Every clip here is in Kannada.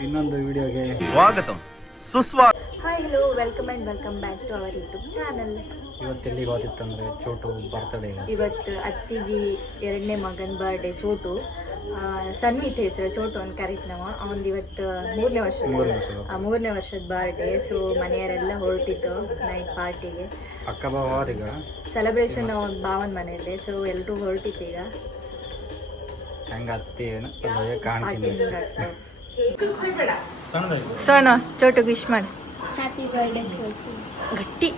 ಇನ್ನೊಂದು ವಿಡಿಯೋಗೆ ಸ್ವಾಗತ. ಸುಸ್ವಾಗತ. Hi hello welcome and welcome back to our YouTube channel ಇವತ್ತೆಲ್ಲಿಗೆ ಹೋದಿತ್ತಂದ್ರೆ ಚೋಟು ಬರ್ತಡೇ ಇವತ್ತು. ಅತ್ತಿಗೆ ಎರಡನೇ ಮಗನ ಬರ್ಡೇ ಚೋಟು. ಸನ್ನಿತ್ ಹೆಸರು ಚೋಟು ಅಂತ ಕರೀತ್ ನಾವು ಅವನದು ಇವತ್ತು ಮೂರನೇ ವರ್ಷ ಮೂರನೇ ವರ್ಷದ. ಆ, ಮೂರನೇ ವರ್ಷದ ಬರ್ಡೇ ಸೊ ಮನೆಯವರೆಲ್ಲ ಹೊರಟಿತ್ತು ನೈಟ್ ಪಾರ್ಟಿಗೆ ಅಕ್ಕ ಬಾವರೀಗ ಸೆಲೆಬ್ರೇಷನ್ ಅವ್ನ ಭಾವನ ಮನೆಯಲ್ಲಿ ಸೊ ಎಲ್ಲರೂ ಹೊರಟಿತ್ತು ಈಗ. ಹೆಂಗೆ ಅತ್ತಿ ಕಾಣ್ತೀನಿ. ಸೋನು ಚೋಟು ವಿಶ್ ಮಾಡಿ. Happy birthday Chotu. ಗಟ್ಟಿ.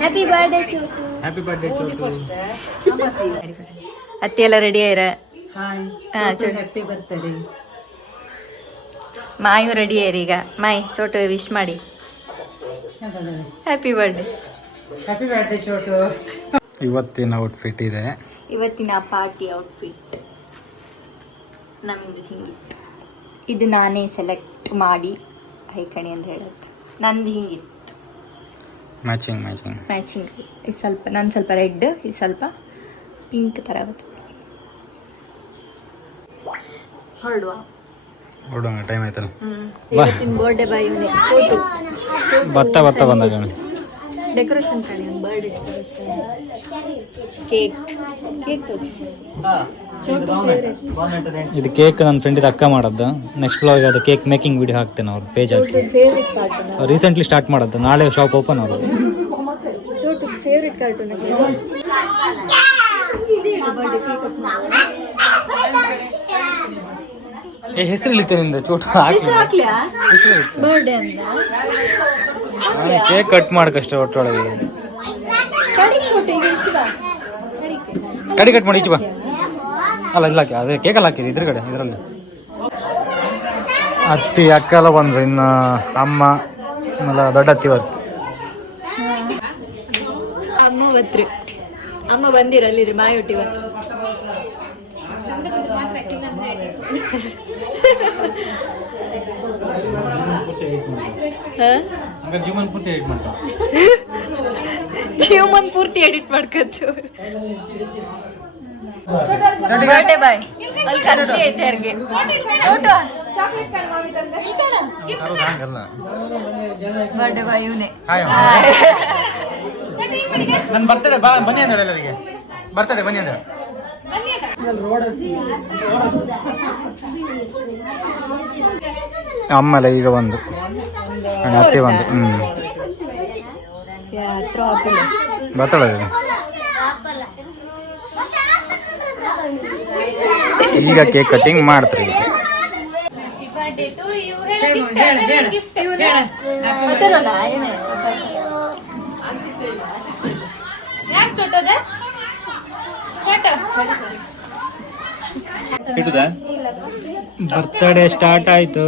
Happy birthday Chotu. Happy birthday Chotu. ಅತ್ತಿ ಎಲ್ಲ ರೆಡಿ ಆಯ್ರ ಹ್ಯಾಪಿ ಬರ್ತಡೇ ಮಾಯು ರೆಡಿ ಆಯ್ರಿ ಈಗ. ಮಾಯ್ ಚೋಟು ವಿಶ್ ಮಾಡಿ. Happy birthday happy birthday Chotu. ಇವತ್ತಿನ ಔಟ್ಫಿಟ್ ಇದೆ. ಇವತ್ತಿನ ಪಾರ್ಟಿ ಔಟ್ಫಿಟ್ ನಮಗೆ ಹಿಂಗಿತ್ತು ಇದು ನಾನೇ ಸೆಲೆಕ್ಟ್ ಮಾಡಿ ಹೈಕಣಿ ಅಂತ ಹೇಳುತ್ತೆ. ನಂದು ಹಿಂಗಿತ್ತು. ಮ್ಯಾಚಿಂಗ್ ಮ್ಯಾಚಿಂಗ್ ಮ್ಯಾಚಿಂಗ್ ಇದು ಸ್ವಲ್ಪ ನಾನು ಸ್ವಲ್ಪ ರೆಡ್ ಇದು ಸ್ವಲ್ಪ ಪಿಂಕ್ ಥರ ಬರ್ತದೆ ಹೊರಡುವ. ಹೊಡೋಣ ಟೈಮ್ ಆಯ್ತಲ್ಲ. ಇವತ್ತಿನ ಬರ್ಡೇ ಬಾಯ್ ಇವನೇ ಫೋಟೋ ಭತ್ತ ಭತ್ತ ಬಂದಾಗ. ಡೆಕೋರೇಷನ್ ಕಣಿ ಒಂದು ಬರ್ಡೇ ಡೆಕೋರೇಷನ್ ಕೇಕ್ ಕೇಕ್ ಇದು ಕೇಕ್ ನನ್ನ ಫ್ರೆಂಡಿದ ಅಕ್ಕ ಮಾಡದ್ದು ನೆಕ್ಸ್ಟ್ ಬ್ಲಾಗ್ ಅದು ಕೇಕ್ ಮೇಕಿಂಗ್ ವಿಡಿಯೋ ಹಾಕ್ತೇನೆ ಅವ್ರು ಪೇಜ್ ಹಾಕಿ. ರೀಸೆಂಟ್ಲಿ ಸ್ಟಾರ್ಟ್ ಮಾಡದ್ದು ನಾಳೆ ಶಾಪ್ ಓಪನ್ ಅವರು ಕಾರ್ಟೂನ್ ಏ ಹೆಸರು ಇಳಿತೆ ನಿಂದ ಹಾಕಿ. ಹಾಕ್ಲ್ಯಾ? ಬರ್ಡೇ ಅಂತ ಕೇಕ್ ಕಟ್ ಮಾಡ್ಕಷ್ಟ ಒಟ್ಟೊಳಗೆ. ಕಡಿ ಚೋಟು ಕಟ್ ಮಾಡಿ ಈಚೆ ಬಾ. ಅಲ್ಲ ಇಲ್ಲ ಹಾಕಿ. ಅದೇ ಕೇಕಲ್ಲಿ ಹಾಕಿರಿ ಇದ್ರ ಕಡೆ ಇದರಲ್ಲಿ. ಅತ್ತಿ ಅಕ್ಕ ಎಲ್ಲ ಬಂದ್ರು ಇನ್ನು ಅಮ್ಮ ಆಮೇಲೆ ದೊಡ್ಡ ಅತ್ತಿ ಬರ್ತಿ ಅಮ್ಮ ಬತ್ರಿ ಅಮ್ಮ ಬಂದಿರಲ್ಲಿರಿ ಮಾಯೊಟ್ಟಿ ಬತ್ತು ಹಂಗಾರೆ ಜೀವನ ಪೂರ್ತಿ ಎಡಿಟ್ ಮಾಡ್ತಾವ ಜೀವನ್ ಪೂರ್ತಿ ಎಡಿಟ್ ಬರ್ಡೇ ಬಾಯ್ ಅಲ್ಲಿ ಕತ್ತಿ ಐತೆ ಯಾರಿಗೆ? ಬರ್ಡೇ ಬಾಯ್ ಇವನೇ. ನನ್ನ ಬರ್ತಡೆ ಬಾ ಬನ್ನಿ ಅಂದ್ರೆ ಎಲ್ಲರಿಗೆ ಬರ್ತಡೆ ಬನ್ನಿ ಅಂದ್ರೆ. ಅಮ್ಮಲ್ಲ ಈಗ ಒಂದು. ಅತ್ತೆ ಒಂದು. ಹ್ಮ್. ಬತ್ತಳ ಈಗ ಕೇಕ್ ಕಟಿಂಗ್ ಮಾಡ್ತಾರೆ ಈಗ. ಬರ್ತಡೆ ಸ್ಟಾರ್ಟ್ ಆಯ್ತು.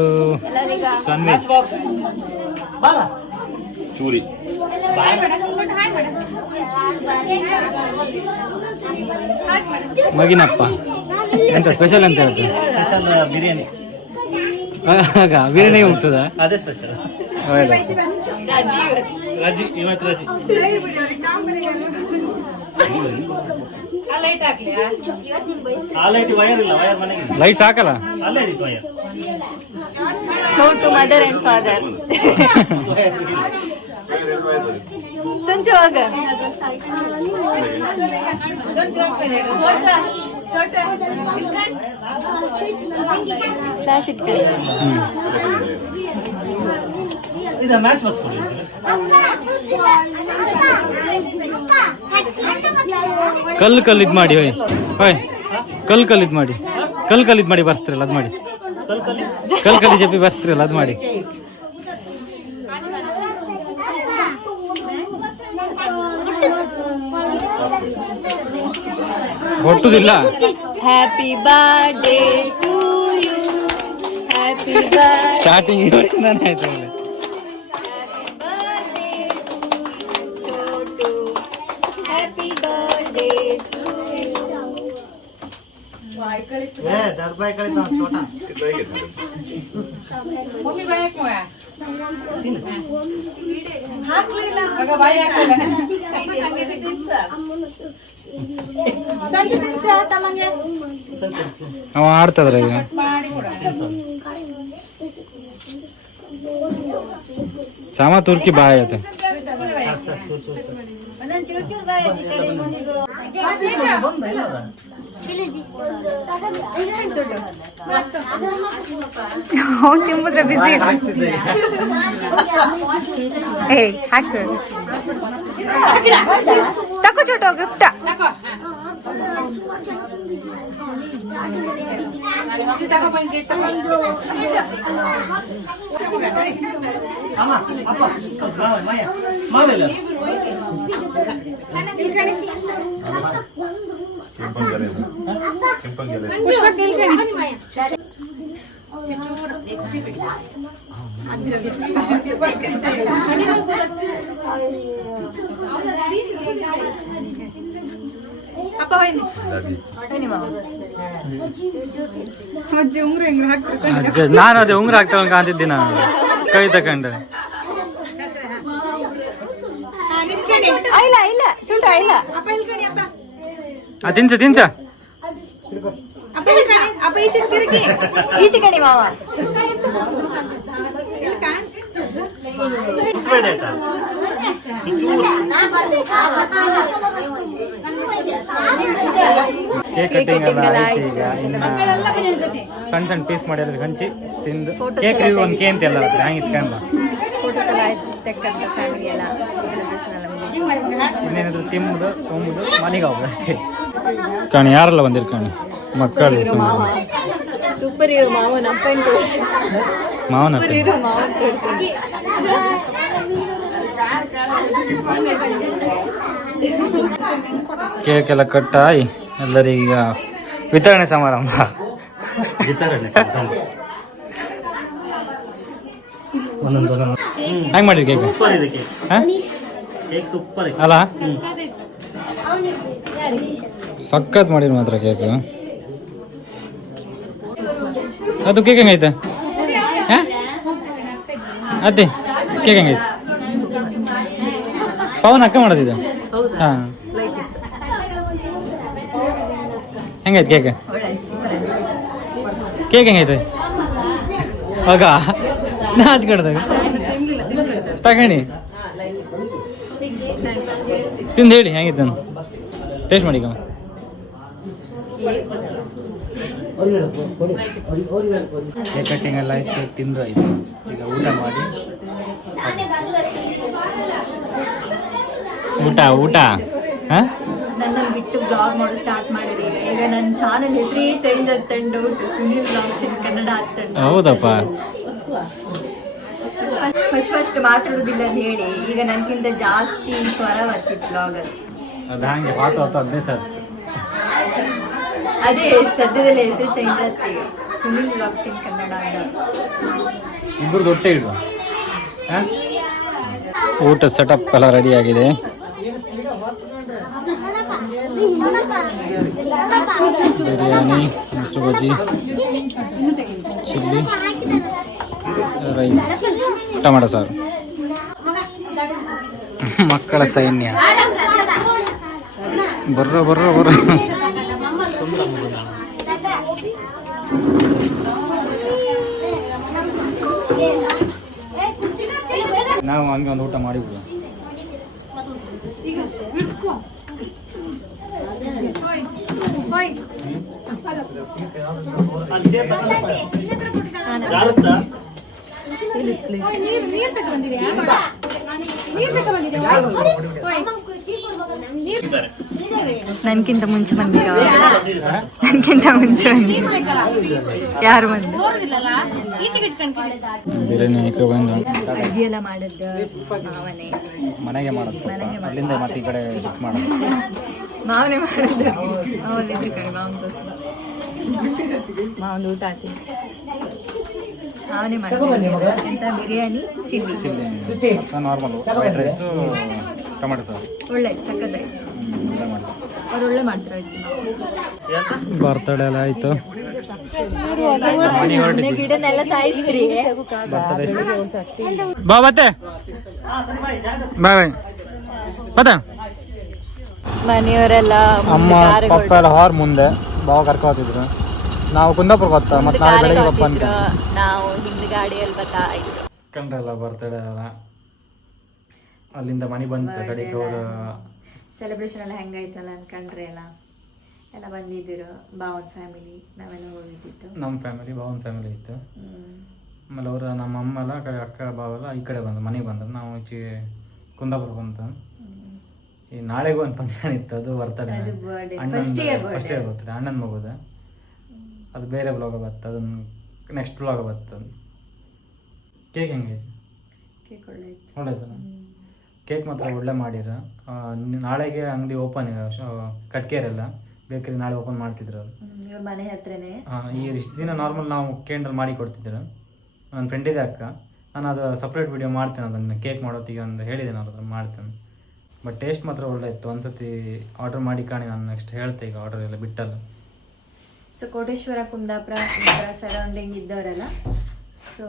ಚೂರಿ. ಮಗಿನಪ್ಪ. ಎಂತ ಸ್ಪೆಷಲ್ ಅಂತ ಹೇಳ್ತದೆ ಬಿರಿಯಾನಿ. ಆಗ ಬಿರಿಯಾನಿ ಉಂಟದ? ಅದೇ ಸ್ಪೆಷಲ್ ರಜಿ ಇವತ್ತು ರಜಿ. ಲೈಟ್ಸ್ ಹಾಕಲ್ಲ? ಅಲ್ಲೇ ಇತ್ತು wire Chotu mother and father ಸಂಜೆ ಹೋಗ. ಫ್ಲಾಶ್ ಇಟ್ಕೊಳ್ಳಿ ಇದು ಮ್ಯಾಚ್ ಬಾಕ್ಸ್ ಕೊಡಿ ಕಲ್ಲು ಕಲ್ಲು ಇದ್ ಮಾಡಿ ಹೋಯ್. ಹೋಯ್. ಕಲ್ಲು ಕಲ್ಲು ಇದ್ ಮಾಡಿ. ಕಲ್ಲು ಕಲ್ಲು ಇದ್ ಮಾಡಿ ಬರ್ತಿರಲ್ಲ ಅದು ಮಾಡಿ. ಕಲ್ ಕಲ್ಲಿ ಕಲ್ ಕಲ್ಲಿ ಜಪ್ಪಿ ಬರ್ತಿರಲ್ಲ ಅದ್ ಮಾಡಿ. ಹೊಟ್ಟುದಿಲ್ಲ happy birthday to you happy birthday starting ಇವತ್ತಿಂದಾನೆ ಆಯ್ತು. ದರ್ಬಾಯಿ ಕಳಿತಾವ ಚೋಟ ಅವ ಆಡ್ತದ್ರ ಈಗ. ಸಾಮ ತುರ್ಕಿ ಬಾಯ್ ಆಯ್ತು ಅವ್ನು ತಿಂಬುದ್ರೆ ಬಿಸಿ ಏ ಹಾಕು. ತಗೋ ಚೋಟು ಗಿಫ್ಟ ಅಮ್ಮ ಅಪ್ಪ ಮಾವ ಮಾಯ ಮಾವಿಲ್ಲ. ಅಪ್ಪ ಅಜ್ಜಿ ಉಂಗ್ರ ಹೆಂಗ್ರ ಹಾಕ್ತಾರೆ ನಾನು ಅದೇ ಉಂಗ್ರ ಹಾಕ್ತಾ ಕಾಂತಿದ್ದೆ ನಾನು ಕೈ ತಕೊಂಡು. ಇಲ್ಲ ಇಲ್ಲ. ಚುಂಟ ಇಲ್ಲ. ಆ ತಿನ್ಸ ತಿನ್ಸ. ಈಚೆ ಕಣಿ ಮಾವ. ಮುಗಿಸ್ಬೇಡ ಆಯ್ತಾ ಕೇಕ್ ಕಟ್ಟಿಂಗ್ ಎಲ್ಲ ಆಯ್ತು ಈಗ ಇನ್ನ ಸಣ್ಣ ಸಣ್ಣ ಪೀಸ್ ಮಾಡಿ ಅದ್ರಲ್ಲಿ ಹಂಚಿ ತಿಂದು ಕೇಕ್ ರಿವ್ಯೂ ಒಂದು ಕೇಂತ ಎಲ್ಲ ಹಂಗೆ ಇಟ್ಕೊಂಡ ಫೋಟೋಸ್ ಎಲ್ಲ ತೆಕ್ಕಂತ ಫ್ಯಾಮಿಲಿ ಎಲ್ಲ. ಇನ್ನೇನಾದ್ರು ತಿಮ್ಮದು ತೊಂಬುದು ಮನೆಗೆ ಹೋಗುದು ಅಷ್ಟೇ. ಕಣಿ ಯಾರೆಲ್ಲ ಬಂದಿರ್ ಕಣಿ ಮಕ್ಕಳು ಮಾವ ಸೂಪರ್ ಹೀರೋ ಮಾವನ ಅಪ್ಪನ ತೋರಿಸಿ ಮಾವನ ಸೂಪರ್ ಹೀರೋ ಮಾವನ್ ತೋರಿಸಿ ಕೇಕ್ ಎಲ್ಲ ಕಟ್ಟಾಯಿ ಎಲ್ಲರಿಗ ವಿತರಣೆ ಸಮಾರಂಭ ವಿತರಣೆ ಒಂದೊಂದು ಹೆಂಗ್ ಮಾಡಿರಿ ಕೇಕ್ ಸೂಪರ್ ಇದೆ ಕೇಕ್ ಹಾ ಕೇಕ್ ಸೂಪರ್ ಇದೆ ಅಲ್ಲ ಸಖತ್ ಮಾಡಿರ್ ಮಾತ್ರ ಕೇಕ್ ಅದು ಕೇಕ್ ಹೆಂಗೈತೆ? ಅದೇ ಕೇಕ್ ಹೆಂಗೈತೆ? ಪವನ್ ಅಕ್ಕ ಮಾಡೋದಿದೆ? ಹಾ. ಹೆಂಗೈತೆ ಕೇಕ್ ಕೇಕ್ ಹೆಂಗೈತೆ? ಆಗ ನಾಚ್ ಕಡ್ದಾಗ ತಗಣಿ ತಿಂದು ಹೇಳಿ ಹೆಂಗಿದ್ದಾನು ಟೇಸ್ಟ್ ಮಾಡಿ ಕೇಕ್ ಕಟ್ಟಿಂಗ್ ಎಲ್ಲ ಆಯ್ತು ತಿಂದು ಆಯ್ತು. ಈಗ ಊಟ ಮಾಡಿ. ಊಟ ಊಟ? ಹಾ? ನನ್ನಲ್ಲಿ ಬಿಟ್ಟು ಬ್ಲಾಗ್ ಮಾಡೋ ಸ್ಟಾರ್ಟ್ ಮಾಡಿರಿ ಈಗ ನನ್ನ ಚಾನಲ್ ಹೆಸರೇ ಚೇಂಜ್ ಆಗ್ತಂಡು. ಸುನೀಲ್ ಬ್ಲಾಗ್ಸ್ ಇನ್ ಕನ್ನಡ ಆಗ್ತಂಡು. ಹೌದಪ್ಪ. ಫಸ್ಟ್ ಫಸ್ಟ್ ಮಾತಾಡೋದಿಲ್ಲ ಅಂತ ಹೇಳಿ. ಈಗ ನನ್ಕಿಂತ ಜಾಸ್ತಿ ಸ್ವರ ಬರ್ತಿತ್ತು ಬ್ಲಾಗ್ ಅದು ಹಂಗೆ ಮಾತು ಹೊತ್ತು ಸರ್ ಆಯ್ತು ಅದೇ ಸದ್ಯದಲ್ಲೇ ಹೆಸರು ಚೇಂಜ್ ಆಗ್ತೀವಿ ಸುನಿಲ್ ವ್ಲಾಗ್ಸ್ ಇನ್ ಕನ್ನಡ ಅಂತ. ಇಬ್ಬರು ದೊಡ್ಡ ಇಡುವ ಊಟ ಸೆಟಪ್ ಎಲ್ಲ ರೆಡಿ ಆಗಿದೆ. ಬಿರಿಯಾನಿ ಮೊಸರು ಬಜ್ಜಿ ಚಿಲ್ಲಿ ರೈಸ್ ಟೊಮೆಟೊ ಸಾರು. ಮಕ್ಕಳ ಸೈನ್ಯ. ಬರ್ರ ಬರ್ರ ಬರ್ರೋ. ನಾವು ಹಂಗೆ ಒಂದು ಊಟ ಮಾಡಿಬಿಡು ಯಾರತ್ತಾ ನನ್ಕಿಂತ ಮುಂಚೆ ಬಂದಿರೋ ನನ್ಕಿಂತ ಮುಂಚೆ ಬಂದಿರೋ ಯಾರು ಬಂದು ಬಿರಿಯಾನಿ ಹಾಕಿ ಬಂದು ಅಡ್ಗೆ ಎಲ್ಲ ಮಾಡದ್ದು ಮಾವನೆ ಮನೆಗೆ ಮಾಡೋದು. ಅಲ್ಲಿಂದ ಮತ್ತೆ ಈ ಕಡೆ ಶಿಫ್ಟ್ ಮಾಡೋದು. ಮಾವನೇ ಮಾಡಿದ್ದೆ ಮಾವಲ್ಲಿದ್ದು ಕಡೆ ಮಾವನ್ ಮಾವನ್ ಊಟ ಆಯ್ತು. ಮಾವನೇ ಮಾಡಿದ್ದು ಎಂತ biryani chilli. Normal. White rice tomato ಸಾರು. ಒಳ್ಳೆ ಮಾಡಿದೆ ಅವ್ರು ಒಳ್ಳೆ ಮಾಡ್ತಾರೆ ಅಡ್ಗೆ ಬರ್ತಡೇ ಎಲ್ಲ ಆಯಿತು. ಗಿಡನೆಲ್ಲ ಸಾಯಿಸ್ತೀರಿ? ಬಾ ಬಾಯ್ ಬತ್ತ ಮನೆಯವರೆಲ್ಲ ಅಮ್ಮ ಪಪ್ಪ ಎಲ್ಲ ಹಾರ್ ಮುಂದೆ. ಬಾವ ಕರ್ಕೋತಿದ್ರು. ನಾವು ಕುಂದಾಪುರ ಗೊತ್ತಾ ಮತ್ತೆ ನಾಳೆ ಬೆಳಗ್ಗೆ ಪಪ್ಪ ಅಂತ ನಾವು ಹಿಂದೆ ಗಾಡಿಯಲ್ಲಿ ಇದ್ರು ಕಂಡ್ರಲ್ಲ ಬರ್ತಡೆ ಎಲ್ಲ. ಅಲ್ಲಿಂದ ಮನೆ ಬಂತು ಕಡೆಗೆ ಅವರು ಸೆಲೆಬ್ರೇಷನ್ ಎಲ್ಲ ಹೆಂಗಾಯ್ತಲ್ಲ ಅನ್ಕೊಂಡ್ರೆ ಎಲ್ಲ? ಎಲ್ಲ ಬಂದಿದ್ದೀರ? ಬಾವನ್ ಫ್ಯಾಮಿಲಿ ನಾವೆಲ್ಲ ಹೋಗಿದ್ದಿತ್ತು ನಮ್ಮ ಫ್ಯಾಮಿಲಿ ಭಾವನ ಫ್ಯಾಮಿಲಿ ಇತ್ತು. ಆಮೇಲೆ ಅವರು ನಮ್ಮ ಅಮ್ಮ ಎಲ್ಲ ಕಡೆ ಅಕ್ಕ ಬಾವ ಎಲ್ಲ ಈ ಕಡೆ ಬಂದ್ರು ಮನೆಗೆ ಬಂದ್ರು. ನಾವು ಈಚೆ ಕುಂದಾಪುರ ಬಂತು ಈ ನಾಳೆಗೂ ಒಂದು ಫಂಕ್ಷನ್ ಇತ್ತು ಅದು ಬರ್ತಡೆ ಅದು birthday. ಅಣ್ಣನ First year birthday. First year ಬರ್ತದೆ ಅಣ್ಣನ ಮಗುದ. ಅದು ಬೇರೆ ಬ್ಲಾಗ ಬರ್ತದೆ ಅದನ್ನು ನೆಕ್ಸ್ಟ್ ಬ್ಲಾಗ ಬರ್ತದೆ ಕೇಕ್ ಹೆಂಗೆ ಕೇಕ್ ಒಳ್ಳೆ ಇತ್ತು. ಒಳ್ಳೇದಲ್ಲ ಕೇಕ್ ಮಾತ್ರ ಒಳ್ಳೆ ಮಾಡಿರ ನಾಳೆಗೆ ಅಂಗಡಿ ಓಪನ್ ಕಟ್ಕೇರಲ್ಲ ಬೇಕರಿ ನಾಳೆ ಓಪನ್ ಮಾಡ್ತಿದ್ರು ಅವರು. ಇವ್ರ ಮನೆ ಹತ್ರನೇ. ಈ ಇಷ್ಟು ದಿನ ನಾರ್ಮಲ್ ನಾವು ಕೇಂದ್ರ ಮಾಡಿ ಕೊಡ್ತಿದ್ರು. ನನ್ನ ಫ್ರೆಂಡ್ ಇದೆ ಅಕ್ಕ. ನಾನು ಅದು ಸಪ್ರೇಟ್ ವಿಡಿಯೋ ಮಾಡ್ತೇನೆ ಅದನ್ನು ಕೇಕ್ ಮಾಡೋತ್ತಿಗೆ ಅಂತ ಹೇಳಿದೆ ನಾನು ಅದನ್ನು ಮಾಡ್ತೇನೆ. ಬಟ್ ಟೇಸ್ಟ್ ಮಾತ್ರ ಒಳ್ಳೆ ಇತ್ತು. ಒಂದ್ಸತಿ ಆರ್ಡರ್ ಮಾಡಿ ಕಾಣಿ ನಾನು ನೆಕ್ಸ್ಟ್ ಹೇಳ್ತೆ ಈಗ ಆರ್ಡರ್ ಎಲ್ಲ ಬಿಟ್ಟಲ್ಲ ಸೊ ಕೋಟೇಶ್ವರ ಕುಂದಾಪುರ ಸರೌಂಡಿಂಗ್ ಇದ್ದವರೆಲ್ಲ. ಸೊ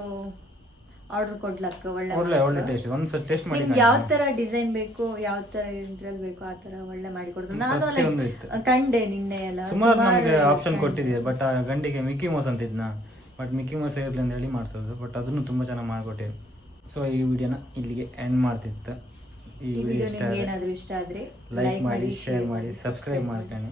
ಆರ್ಡರ್ ಕೊಡ್ಲಕ್ಕ ಒಳ್ಳೆ ಒಳ್ಳೆ ಒಳ್ಳೆ ಟೇಸ್ಟ್ ಒಂದ್ಸತಿ ಟೇಸ್ಟ್ ಮಾಡಿ ನಿಮ್ಗೆ ಯಾವ ತರ ಡಿಸೈನ್ ಬೇಕು ಯಾವ ತರ ಇದ್ರಲ್ಲಿ ಬೇಕು ಆ ತರ ಒಳ್ಳೆ ಮಾಡಿ ಕೊಡ್ತಾರೆ ನಾನು ಪ್ರತಿಯೊಂದು ಇತ್ತು. ಕಂಡೆ ನಿನ್ನೆ ಎಲ್ಲ. ಸುಮಾರು ನಮಗೆ ಆಪ್ಷನ್ ಕೊಟ್ಟಿದ್ದೀವಿ ಬಟ್ ಆ ಗಂಡಿಗೆ ಮಿಕ್ಕಿ ಮೋಸ್ ಅಂತಿದ್ನ ಬಟ್ ಮಿಕ್ಕಿ ಮೌಸ್ ಇರಲಿ ಅಂತ ಹೇಳಿ ಮಾಡ್ಸೋದು ಬಟ್ ಅದನ್ನು ತುಂಬಾ ಚೆನ್ನಾಗಿ ಮಾಡಿಕೊಟ್ಟಿವಿ ಸೊ ಈ ವಿಡಿಯೋನ ಇಲ್ಲಿಗೆ ಎಂಡ್ ಮಾಡ್ತಿತ್ತು. ಈ ಈ ವಿಡಿಯೋ ವಿಡಿಯೋ ಇಷ್ಟ ನಿಮ್ಗೆ ಏನಾದ್ರೂ ಇಷ್ಟ ಆದ್ರೆ ಲೈಕ್ ಮಾಡಿ ಶೇರ್ ಮಾಡಿ ಸಬ್ಸ್ಕ್ರೈಬ್ ಮಾಡ್ಕೊಳ್ಳಿ.